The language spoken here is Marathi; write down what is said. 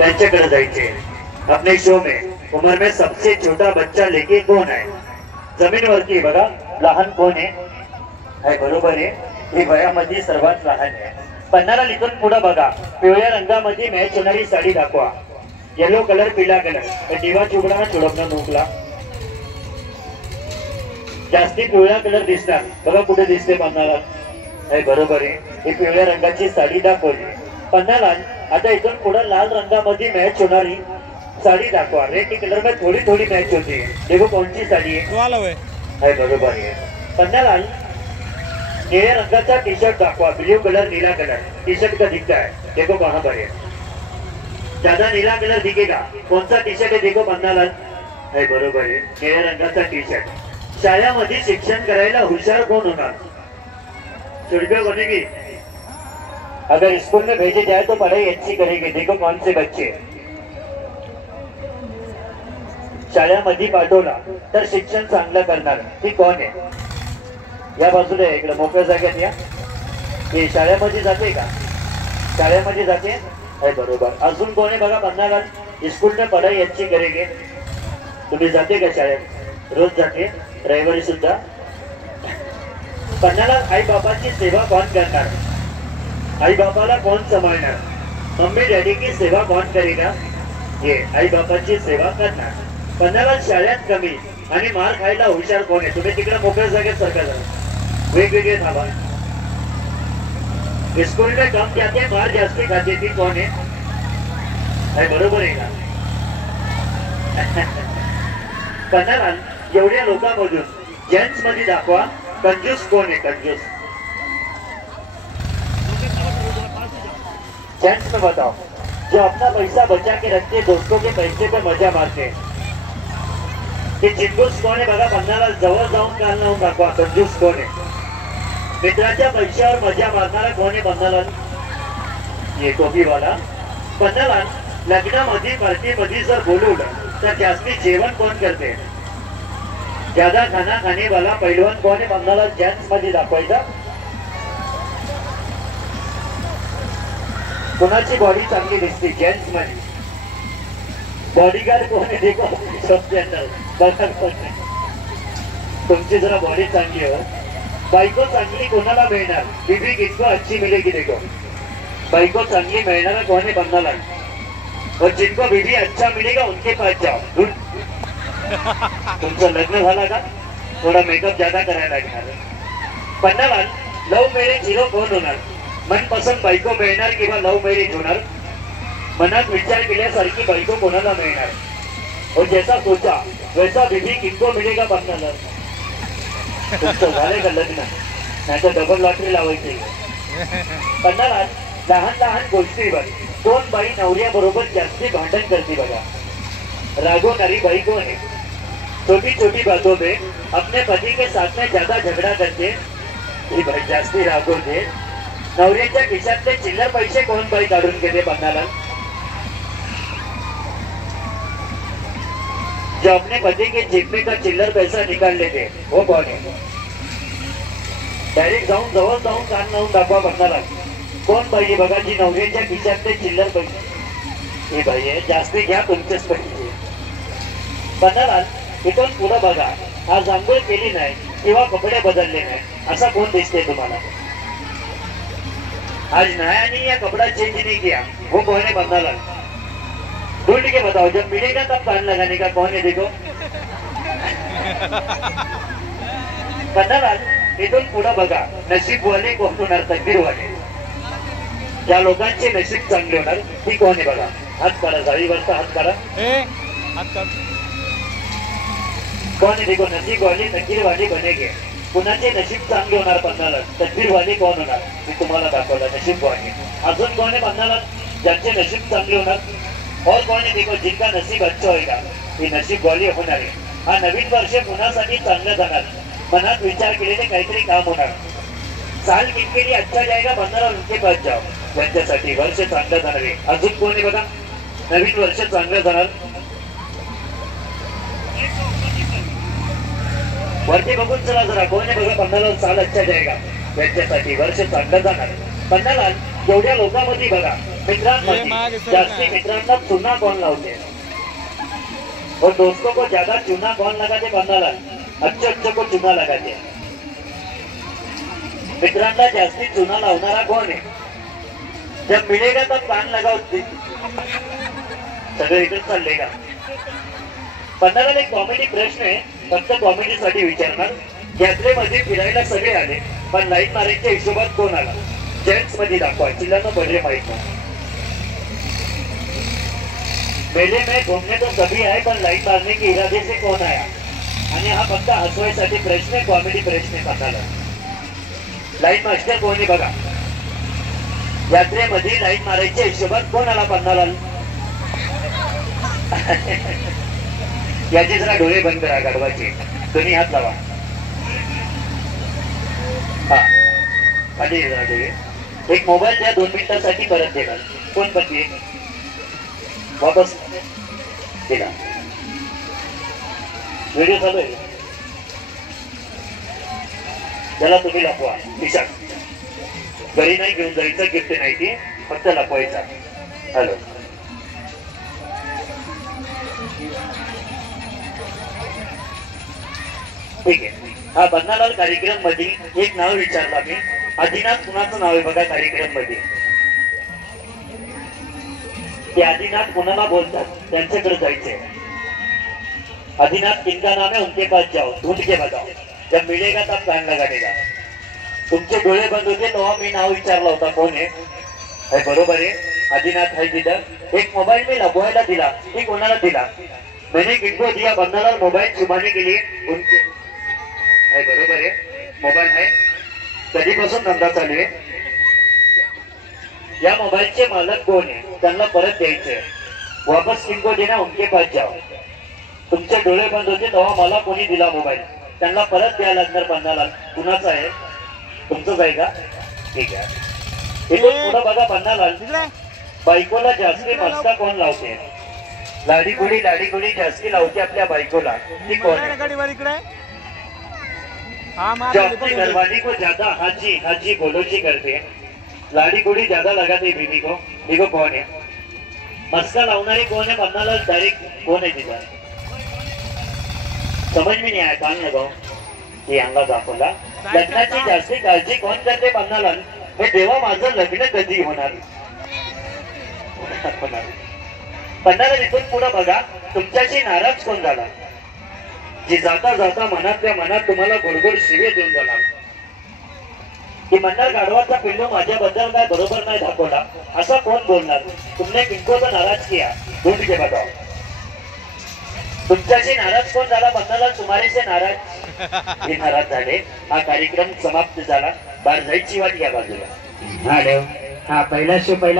त्यांच्याकडे जायचे। अपने शो में उम्र में सबसे छोटा बच्चा लेके कौन है? जमीनवरती बघा लहान कोण आहे? बरोबर आहे, ही वयामध्ये सर्वात लहान आहे। पन्नाला लिखून पुढे बघा, पिवळ्या रंगामध्ये मॅच होणारी साडी दाखवा। येलो कलर, पीला कलर, दिवा चुबडा चुडपना नोकला जास्ती पिवळा कलर दिसणार बघा, कुठे दिसते पन्नाला? बरोबर आहे, ही पिवळ्या रंगाची साडी दाखवली। पन्नाला आता इथून पुढे लाल रंगामध्ये मॅच होणारी साड़ी दाखवा। रेड कलर में थोड़ी थोड़ी मैच होती है, देखो कौन सी साड़ी है? बरोबर है। पन्नालाल नीले रंगाचा टी शर्ट दाखवा। ब्लू कलर, नीला कलर टी शर्ट का दिखता है, देखो कहाँ पर है? ज्यादा नीला कलर दिखेगा, कौन सा टी शर्ट है? देखो पन्नालाल, बरोबर है, नीले रंगाचा टी शर्ट। शाळेमध्ये शिक्षण करायला हुशार कौन होणार? चुड़बे बनेगी। अगर स्कूल में भेजे जाए तो पढ़ाई अच्छी करेगी, देखो कौन से बच्चे? शाळेमध्ये पाठवला तर शिक्षण चांगलं करणार, ती कोण आहे? या बाजूला इकडे मोकळ्या जागेत या। हे शाळेमध्ये जाते का? शाळेमध्ये जाते, बरोबर। अजून कोण आहे बघा? पन्नालाल स्कूल में पढ़ाई अच्छी करेंगे। तुम्ही जाते का शाळेत? रोज जाते, रविवारी सुद्धा। पन्नालाल आई बाबाची सेवा कोण करणार? आई बाबाला कोण सांभाळणार? मम्मी डॅडी की सेवा कोण करेगा? ये आई बाबाची सेवा करणार। पन्नालाल शाळेत कमी आणि मार खायला हुशार कोण आहे? तुम्ही तिकडे मोकळ्या जागेत सरका जरा, वेगवेगळे थांबा। स्कूल में कम जाते, मार जास्ती खाते, ती कोण आहे? बरोबर आहे का? पन्नालाल एवढ्या लोकांमधून जेंट्स मध्ये दाखवा कंजूस कोण आहे? कंजूस जेंट्स में बताओ, जो अपना पैसा बचा के रखते, दोस्तों के पैसे पे मजा मारते, ते चिंगूस कोण आहे बघा? पन्नालाल जवळ जाऊन काल लावून दाखवा, कंजूस कोण आहे? मित्राच्या पैशावर मजा मारणारा कोण आहे? पन्नालाल, ये टोपीवाला। पन्नालाल लग्नामध्ये पार्टीमध्ये जर बोलवलं तर जास्ती जेवण कोण करते? ज्यादा खाना खाने वाला पैलवान कोण आहे? पन्नालाल जेंट्स मध्ये दाखवायचा। कोणाची बॉडी चांगली दिसते जेंट्स मध्ये? बॉडीगार्ड कोण आहे? देखो सब जनरल तुमची जरा बॉडी चांगली हो। बायको चांगली कोणाला मिळणार? बीबी किसको अच्छी मिलेगी? देखो बायको चांगली मिळणार कोण आहे? पन्नालाल। और जिनको बीबी अच्छा मिलेगा उनके पास जाओ। तुमचं लग्न झालं का? थोडा मेकअप ज्यादा करायला लागणार। पन्नालाल लव मॅरेज हिरो कोण होणार? मनपसंद बायको मिळणार किंवा लव मॅरेज होणार? मनात विचार केल्यासारखी बायको कोणाला मिळणार? और जैसा सोचा वैसा बीबी किनको मिलेगा? पन्नालाल तुमचं झालंय का लग्न? नाही तर डबल लॉटरी लावायची। पन्नालाल लहान लहान गोष्टीवर कोण बाई नवऱ्या बरोबर जास्ती भांडण करते बघा? रागवणारी बाई कोण आहे? छोटी छोटी बातों में अपने पति के साथ में ज्यादा झगड़ा करते, ही बाई जास्ती रागवते। नवऱ्याच्या खिशातले चिल्लर पैसे कोण बाई काढून घेते? पन्नालाल। जो अपने पति के जेब में का चिल्लर पैसा निकाल लेते वो कौन है? डायरेक्ट जाऊन जवळ जाऊन कान लावून दाखवा पन्नालाल, कोण बाई बघा जी नवऱ्याच्या खिशातले चिल्लर पैसे? हे बाई आहे, जास्ती घ्या तुमचेच पैसे। पन्नालाल इथून पुढे बघा, आज आंघोळ केली नाही किंवा कपडे बदलले नाही असा कोण दिसते तुम्हाला? आज नया या कपड़ा चेंज नहीं किया वो कौन है? पन्नालाल। ढूंढ के बताओ, जब मिलेगा तब कान लगाने का कौन है? देखो पन्नालाल इथून पुढे बघा, नशीब वाले कोण होणार? तकदीर वाले। ज्या लोकांचे नशीब चांगले होणार ती कोण आहे बघा? हात काढा, जाळीवरचा हात काढा। कौन है? देखो नसीब वाले तकदीर वाले बनेगे। कुणाचे नशीब चांगले होणार? पन्नालाल। तकदीर वाले कोण होणार? मी तुम्हाला दाखवला, नशीब वाले। अजून कोण आहे पन्नालाल? ज्यांचे नशीब चांगले होणार। और कौन है? देखो जिनका नसीब अच्छा होगा हे नशीब वाले होणार आहे। हा नवीन वर्ष कुणासाठी चांगलं जाणार? मनात विचार केलेले काहीतरी काम होणार। साल किनके लिए अच्छा जाएगा? पन्नालाल उनके पास जाओ, त्यांच्यासाठी वर्ष चांगलं जाणार आहे। अजून कोण आहे बघा नवीन वर्ष चांगलं जाणार? वरती बघून चला जरा, कोण आहे बघा? पन्नालाल साल अच्छा जाएगा, त्यांच्यासाठी वर्ष चांगलं जाणार। पन्नालाल एवढ्या लोकांमध्ये बघा मित्रांमध्ये जास्ती मित्रांना चूना कौन लावते और दोस्तों को ज्यादा चूना कौन लगाते बंदाला अच्छे अच्छे को चूना लगाते मित्रांना जास्ती चूना लावणारा कौन है जब मिलेगा तब कान लगाओ सगळे इकडे चालले का बंदाला एक कॉमेडी प्रश्न आहे फक्त कॉमेडीसाठी विचारणार यात्रेमध्ये फिरायला सगळे आले पण लाईन मारायच्या हिशोबात कोण आला जेंट्स मध्ये दाखवा चिल्लांना बडरे माहित नाही मेले में घूमने तो सभी आए पर लाईन मारने के इरादे से कौन आया आणि हा फक्त हसवायसाठी प्रश्न आहे कॉमेडी प्रश्न आहे बंदाला लाईन मास्टर कोणी बघा यात्रेमध्ये लाईन मारायच्या हिशोबात कोण आला बंदाला याचे जरा डोळे बंद करा गाढवाचे दोन्ही हात लावा हा खाली जरा डोळे एक मोबाईल द्या 2 मिनिटांसाठी परत देणार कोण पती वापस दिला व्हिडिओ चालू आहे त्याला तुम्ही लपवा खिशात घरी नाही घेऊन जायचं गिफ्ट नाही ती फक्त लपवायचा हॅलो ठीक आहे हा बन्नालाल कार्यक्रम मध्ये एक नाव विचारला मी आदिनाथ कुणाचं नाव आहे बघा कार्यक्रम मध्ये ते आदिनाथ कुणाला बोलतात त्यांच्याकडे जायचंय आदिनाथ किनका नाम है उनके पास जाओ ढूंढ के बताओ जब मिलेगा तब कान लगानेगा तुमचे डोळे बंद होते तेव्हा मी नाव विचारला होता कोण आहे बरोबर आहे आदिनाथ है जिधर एक मोबाइल में लपवायला दिला ती कोणाला दिला मैंने किनको दिया बन्नालाल मोबाइल छुपाने के लिए उनके है बरोबर आहे मोबाईल आहे कधीपासून धंदा चालू आहे या मोबाईलचे मालक कोण आहे त्यांना परत द्यायचंय वापस किनको देना उनके पास जाओ तुमचे डोळे बंद होते तेव्हा मला कोणी दिला मोबाईल त्यांना परत द्यायला लागणार बन्नालाल कुणाचा आहे तुमचंच आहे का ठीक आहे इथून पुढं बघा बन्नालाल बायकोला जास्ती मस्का कोण लावते लाडी गुडी जास्ती लावते आपल्या बायकोला ती कोण आहे जो अपनी घरवाली को ज्यादा हाजी हाजी बोलोची करते लाड़ी गुड़ी ज्यादा लगाते बीवी को कौन है मस्का लावणारी कौन है बन्नालाल डायरेक्ट कौन है तिथं समझ में नहीं आया कान लगाओ ये अंगा दाखवला लग्नाची जास्ती काळजी कोण करते बन्नालाल हे देवा माझं लग्न कधी होणार बन्नालाल इथून पुढे बघा तुमच्याशी नाराज कोण झाला जी जाता जाता मनातल्या मनात तुम्हाला गोडगोड शिवे देऊन जाणार की म्हणणार गाढवाचा पिल्लू माझ्याबद्दल काय बरोबर नाही दाखवला असा कोण बोलणार तुमने किनको तो नाराज किया ढूंढ के बताओ तुमच्याशी नाराज कोण झाला बन्नालाल तुम्हारेसे नाराज हे नाराज झाले हा कार्यक्रम समाप्त झाला बाहेर जायची वाट या बाजूला हा पहिला शो पहिला